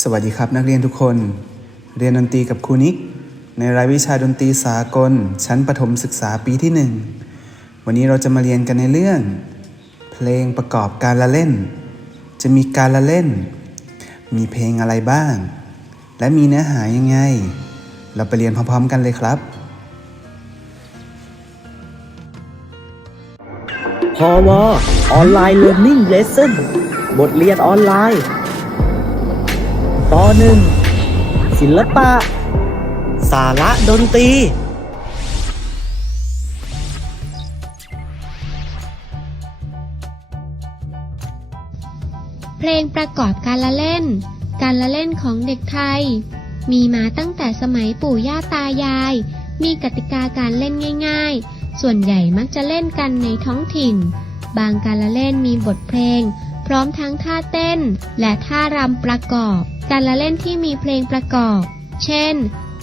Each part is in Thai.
สวัสดีครับนักเรียนทุกคน เรียนดนตรีกับครูนิก ในรายวิชาดนตรีสากล ชั้นประถมศึกษาปีที่หนึ่งวันนี้เราจะมาเรียนกันในเรื่อง เพลงประกอบการละเล่น จะมีการละเล่น มีเพลงอะไรบ้าง และมีเนื้อหายังไง เราไปเรียนพร้อมๆกันเลยครับพอวออนไลน์เรียนนิ่งเลสเซ่นบทเรียนออนไลน์ ตอนหนึ่งศิลปะ สาระดนตรี เพลงประกอบการละเล่น การละเล่นของเด็กไทย มีมาตั้งแต่สมัยปู่ย่าตายาย มีกติกาการเล่นง่าย ๆ ส่วนใหญ่มักจะเล่นกันในท้องถิ่น บางการละเล่นมีบทเพลง ร้อมทั้งท่าเต้น และท่ารำประกอบ การละเล่นที่มีเพลงประกอบ เช่น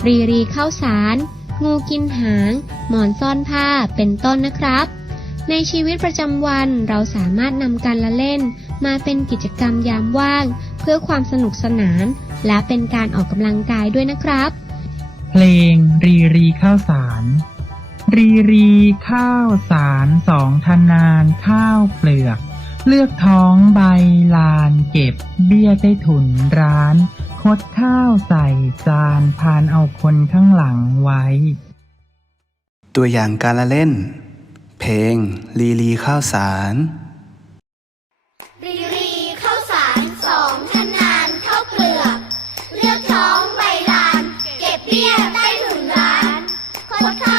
รีรีเข้าสาร งูกินหาง หมอนซ่อนผ้า เป็นต้นนะครับ ในชีวิตประจำวันเราสามารถนำการละเล่น มาเป็นกิจกรรมยามว่าง เพื่อความสนุกสนาน และเป็นการออกกำลังกายด้วยนะครับ เพลงรีรีข้าวสารรีรีข้าวสารสองทนานข้าวเปลือก เลือกท้องใบลานเก็บเบี้ยใต้ถุนร้าน คดข้าวใส่จานพานเอาคนข้างหลังไว้ ตัวอย่างการละเล่น เพลง ลีลีข้าวสารรีรีข้าวสารสองทนานข้าวเปลือกเลือกท้องใบลาน เก็บเบี้ยใต้ถุนร้านคนข้าว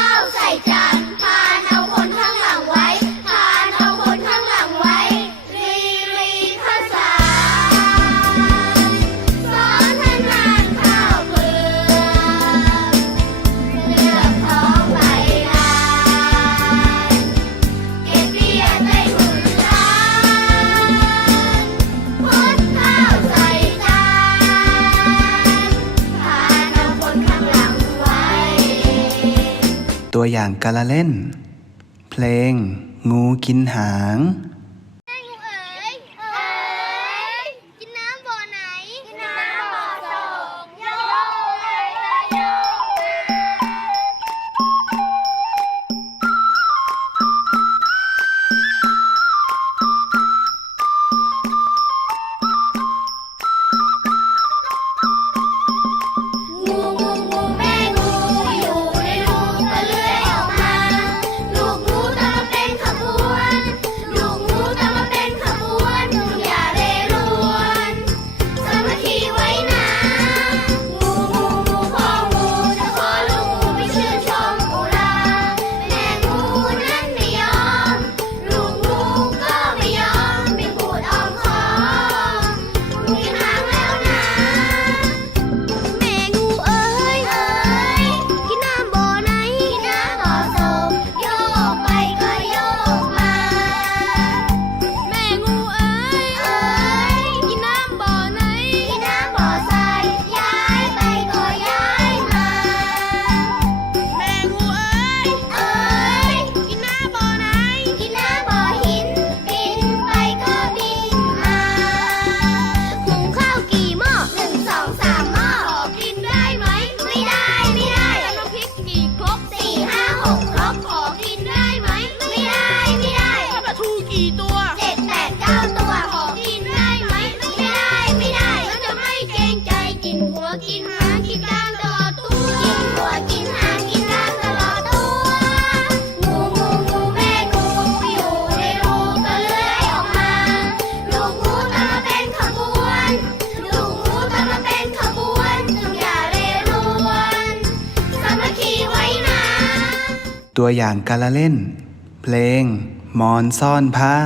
ตัวอย่างการละเล่น เพลง งูกินหาง ตัวอย่างการละเล่น เพลง มอนซ่อนผ้า